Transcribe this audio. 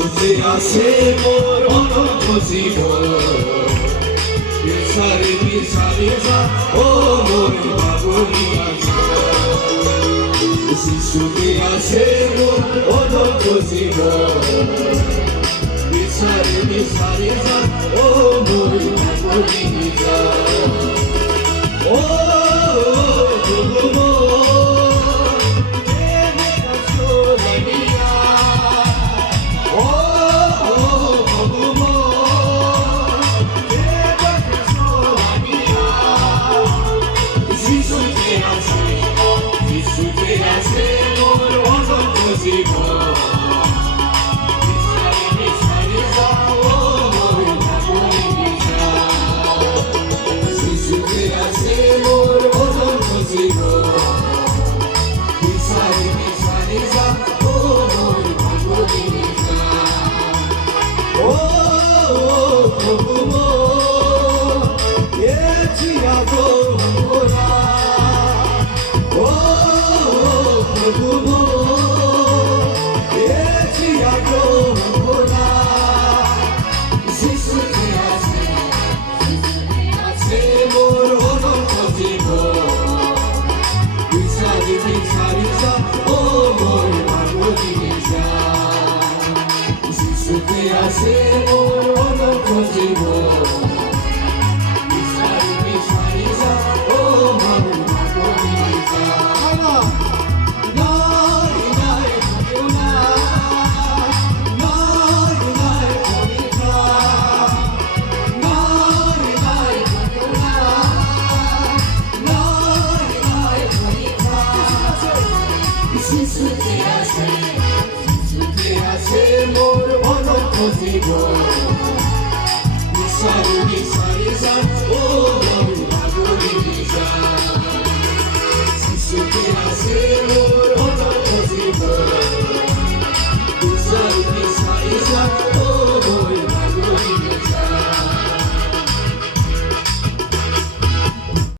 যিশুতে আছে মোর অনন্ত জীবন বিচারে বিচারে যা ও মোর বাবুনি যিশুতে আছে মোর অনন্ত জীবন বিচারে বিচারে যা ও মোর বাবুনি ও আছে মোর অনন্ত জীবন বিচারি বিচারি যা ও মোর বাবুনি নাই নাই না নাই নাই কবিতা নাই নাই না নাই নাই কবিতা যিশুতে আছে মোর অনন্ত জীবন বিচারি বিচারি যা ও মোর বাবুনি যিশুতে আছে